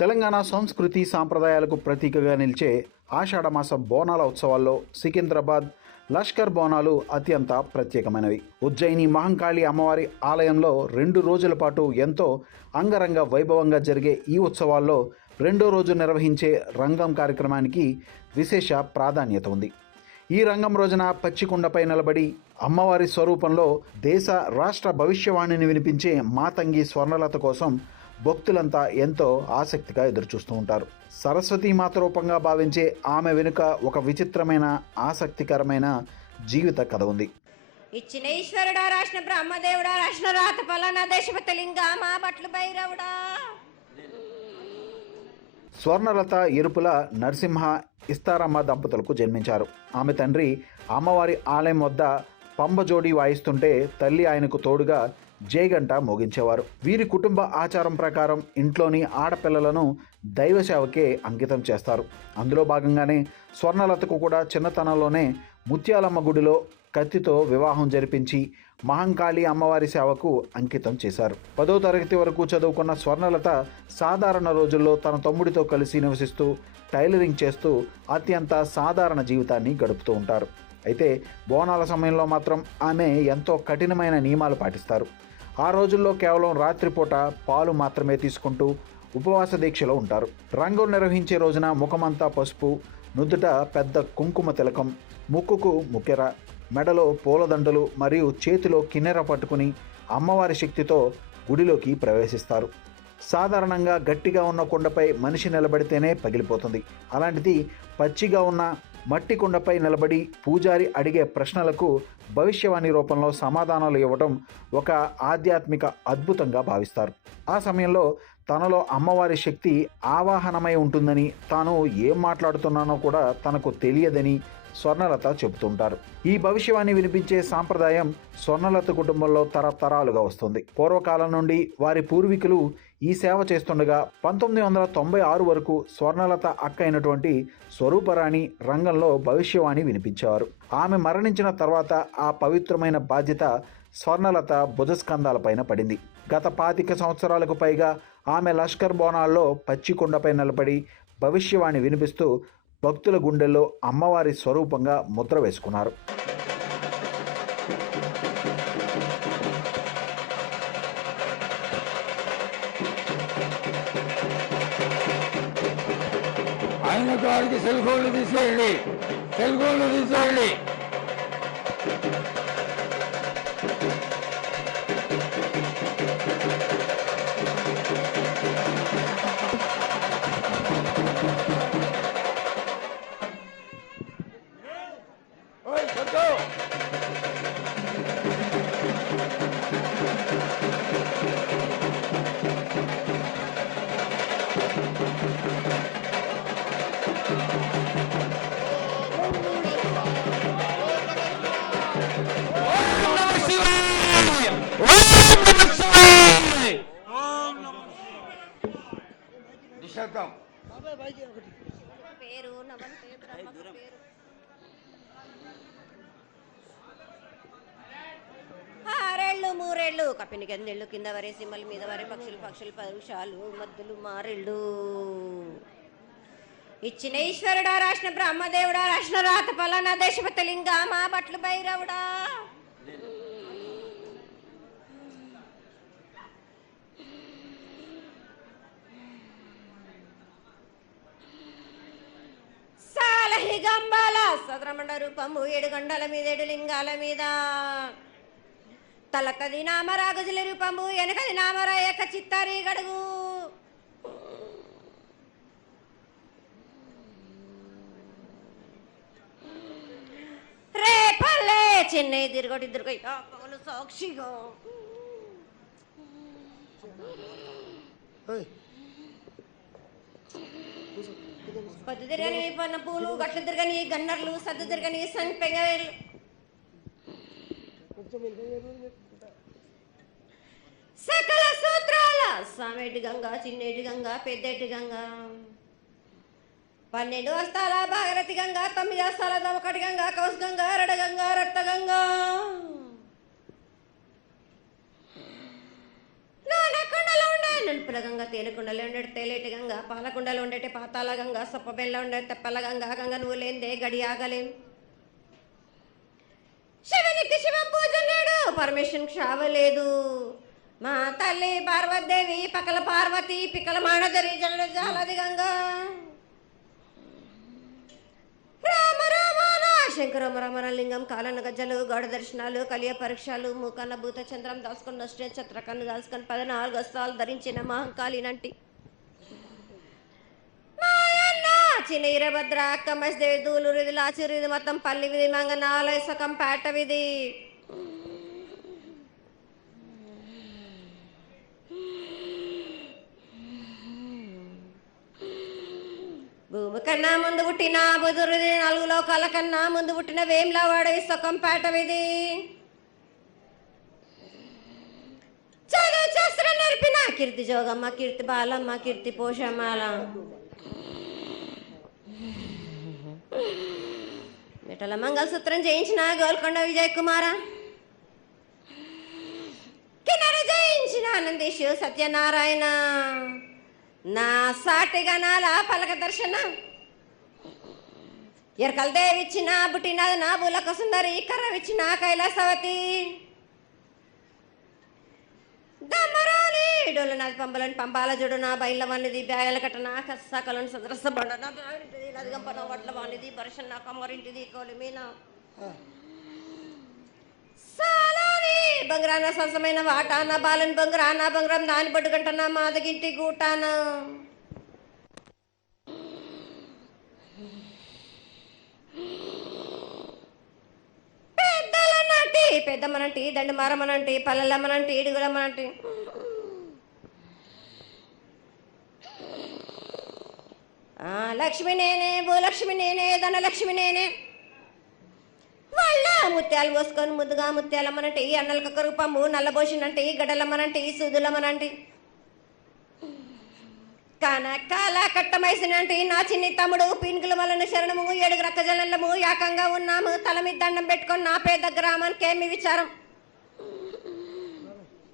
తెలంగాణ సంస్కృతి సాంప్రదాయాలకు ప్రతీకగా నిలిచే ఆషాఢమాస బోనాల ఉత్సవాల్లో సికింద్రాబాద్ లష్కర్ బోనాలు అత్యంత ప్రత్యేకమైనవి. ఉజ్జయిని మహంకాళి అమ్మవారి ఆలయంలో 2 రోజుల పాటు ఎంతో అంగరంగ వైభవంగా జరిగే ఈ ఉత్సవాల్లో 2వ రోజు నిర్వహించే రంగం కార్యక్రమానికి విశేష ప్రాధాన్యత ఉంది. ఈ రంగం రోజున పచ్చికొండపై నిలబడి అమ్మవారి స్వరూపంలో దేశ రాష్ట్ర భవిష్యవాణిని వినిపించే మాతంగి స్వర్ణలత కోసం భక్తులంతా ఎంతో ఆసక్తిగా ఎదురుచూస్తూ ఉంటారు. సరస్వతీ మాత రూపంగా భావించే ఆమె వెనుక ఒక విచిత్రమైన ఆసక్తికరమైన జీవిత కథ ఉంది. ఇచ్చిన ఈశ్వరుడా, రాసిన బ్రహ్మదేవుడా, రాసిన రాత పలానా దేశపతిలింగా మా బట్లు భైరవుడా. స్వర్ణలత ఎరుపుల నరసింహ ఇస్తారమ్మ దంపతులకు జన్మించారు. ఆమె తండ్రి అమ్మవారి ఆలయం వద్ద పంబజోడి వాయిస్తుంటే తల్లి ఆయనకు తోడుగా జయగంట మోగించేవారు. వీరి కుటుంబ ఆచారం ప్రకారం ఇంట్లోని ఆడపిల్లలను దైవ సేవకే అంకితం చేస్తారు. అందులో భాగంగానే స్వర్ణలతకు కూడా చిన్నతనంలోనే ముత్యాలమ్మ గుడిలో కత్తితో వివాహం జరిపించి మహంకాళి అమ్మవారి సేవకు అంకితం చేశారు. 10వ తరగతి వరకు చదువుకున్న స్వర్ణలత సాధారణ రోజుల్లో తన తమ్ముడితో కలిసి నివసిస్తూ టైలరింగ్ చేస్తూ అత్యంత సాధారణ జీవితాన్ని గడుపుతూ ఉంటారు. అయితే బోనాల సమయంలో మాత్రం ఆమె ఎంతో కఠినమైన నియమాలు పాటిస్తారు. ఆ రోజుల్లో కేవలం రాత్రిపూట పాలు మాత్రమే తీసుకుంటూ ఉపవాస దీక్షలో ఉంటారు. రంగం నిర్వహించే రోజున ముఖమంతా పసుపు, నుదుట పెద్ద కుంకుమ తిలకం, ముక్కుకు ముక్కెర, మెడలో పూలదండలు మరియు చేతిలో కిన్నెర పట్టుకుని అమ్మవారి శక్తితో గుడిలోకి ప్రవేశిస్తారు. సాధారణంగా గట్టిగా ఉన్న కుండపై మనిషి నిలబడితేనే పగిలిపోతుంది. అలాంటిది పచ్చిగా ఉన్న మట్టి కుండపై నిలబడి పూజారి అడిగే ప్రశ్నలకు భవిష్యవాణి రూపంలో సమాధానాలు ఇవ్వడం ఒక ఆధ్యాత్మిక అద్భుతంగా భావిస్తారు. ఆ సమయంలో తనలో అమ్మవారి శక్తి ఆవాహనమై ఉంటుందని, తాను ఏం మాట్లాడుతున్నానో కూడా తనకు తెలియదని స్వర్ణలత చెబుతుంటారు. ఈ భవిష్యవాణి వినిపించే సాంప్రదాయం స్వర్ణలత కుటుంబంలో తరతరాలుగా వస్తుంది. పూర్వకాలం నుండి వారి పూర్వీకులు ఈ సేవ చేస్తుండగా 1996 వరకు స్వర్ణలత అక్క అయినటువంటి స్వరూపరాణి రంగంలో భవిష్యవాణి వినిపించేవారు. ఆమె మరణించిన తర్వాత ఆ పవిత్రమైన బాధ్యత స్వర్ణలత భుజస్కంధాలపైన పడింది. గత 25 సంవత్సరాలకు పైగా ఆమె లష్కర్ బోనాల్లో పచ్చికొండపై నిలబడి భవిష్యవాణి వినిపిస్తూ భక్తుల గుండెల్లో అమ్మవారి స్వరూపంగా ముద్ర వేసుకున్నారు. ఆయన గారికి సెల్ ఫోన్లు తీసేయండి. మూరేళ్ళు కప్పిని గందెళ్ళు కింద వరే సింహల మీద వరే పక్షులు పరుషాలు మద్దులు మారెళ్ళు. ఇచ్చిన ఈశ్వరుడా, రాసిన బ్రహ్మదేవుడా, రాసిన రాత పలానా దేశపతిలింగా మా బట్లు భైరవుడా. సాలహి గంబాల సదరమండ రూపము 7 గండల మీద 7 లింగాల మీద తలకది నామరా గజుల రూపము వెనకది నామరా ఏక చిత్తారి గడుగు. రేపల్లే చెన్నై తిరుగటి పగలు సాక్షిగా పద్దు తిరగని పన్న పూలు గట్లు తిరగని గన్నర్లు సద్దు తిరగని సంపెంగవేలు సకల సూత్రాల సామేటి గంగా చిన్నేటి గంగా పెద్దేటి గంగా 12 వస్తాల భాగరథి గంగా 9 వస్తాల దమకటి గంగా కౌస్ గంగా రడ గంగా రక్త గంగా నానకొండలో ఉండే నిప్పుల గంగ తేనెకుండలో ఉండే తేలేటి గంగ పాలకుండలో ఉండేటి పాతాల గంగ సొప్పబెల్ల ఉండే తెప్పల గంగ గంగ నువ్వు లేందే గడి ఆగలేం శివునికి శివం పూజ లేడు పరమేశ్వరునికి క్షావలేదు మా తల్లి పార్వతీదేవి పకల పార్వతి పికల మానదరి జల జాలది గంగా రామ రామాన శంకర రమణ లింగం కాలన గజ్జలు గౌడ దర్శనాలు కలియ పరీక్షలు మూకన్న భూత చంద్రం దాసుకొని నష్ట ఛత్రకన్ను దాసుకొని 14 గస్తాలు ధరించిన మహంకాళినంటి చిన్న ఈరభద్ర అక్క మస్దేవి దూలూరు ఇది లాచూరు ఇది మొత్తం పల్లి విధి మంగనాలయ సకం పేట విధి భూమి కన్నా ముందు పుట్టిన బుధురుది 4 లోకాల కన్నా ముందు పుట్టిన వేమ్లవాడ సకం పేట విధి చదువు శాస్త్రం నేర్పిన కీర్తి జోగమ్మ కీర్తి బాలమ్మ కీర్తి పోషమాల మిఠల మంగళసూత్రం జయించిన గోల్కొండ విజయ్ కుమార కిన్నర జయించిన ఆనందేశు సత్యనారాయణ నా సాటిగా నాల పలక దర్శన ఎరకల దేవిచ్చిన బుట్టిన నా బులక సుందరి కర్రవిచ్చిన కైలాసవతి దమ్మరాని డోలనాథ్ పంబలని పంపాల జుడు నా బయళ్ళ వానిది బ్యాగల కట్ట నా కసకలను సదరస బండ నా బ్యాగింటిది లదిగంపన వడ్ల వానిది బర్షన్ నా కమ్మరింటిది కోలిమీన సాలాని బంగ్రాన సరసమైన వాటాన బాలన్ బంగ్రాన బంగ్రం దాని బొడ్డు గంట నా మాదగింటి గూటాన పెద్దమ్మనంటి దండు మారమ్మనంటి పల్లెలమ్మనంటి ఇడుగులమ్మనంటి లక్ష్మి నేనే భూలక్ష్మి నేనే ధనలక్ష్మి నేనే వాళ్ళ ముత్యాలు పోసుకొని ముద్దుగా ముత్యాలమ్మనంటి అన్నలక కరుపమ్ము నల్లబోసినంటి గడ్డలమ్మనంటి సూదులమ్మనంటి కనకాల కట్టమైసినంటి నా చిన్ని తమ్ముడు పీనుగుల వలన శరణము 7 రక్క జల్లము ఏకంగా ఉన్నాము తల మీద దండం పెట్టుకొని నా పేద గ్రామానికి ఏమి విచారం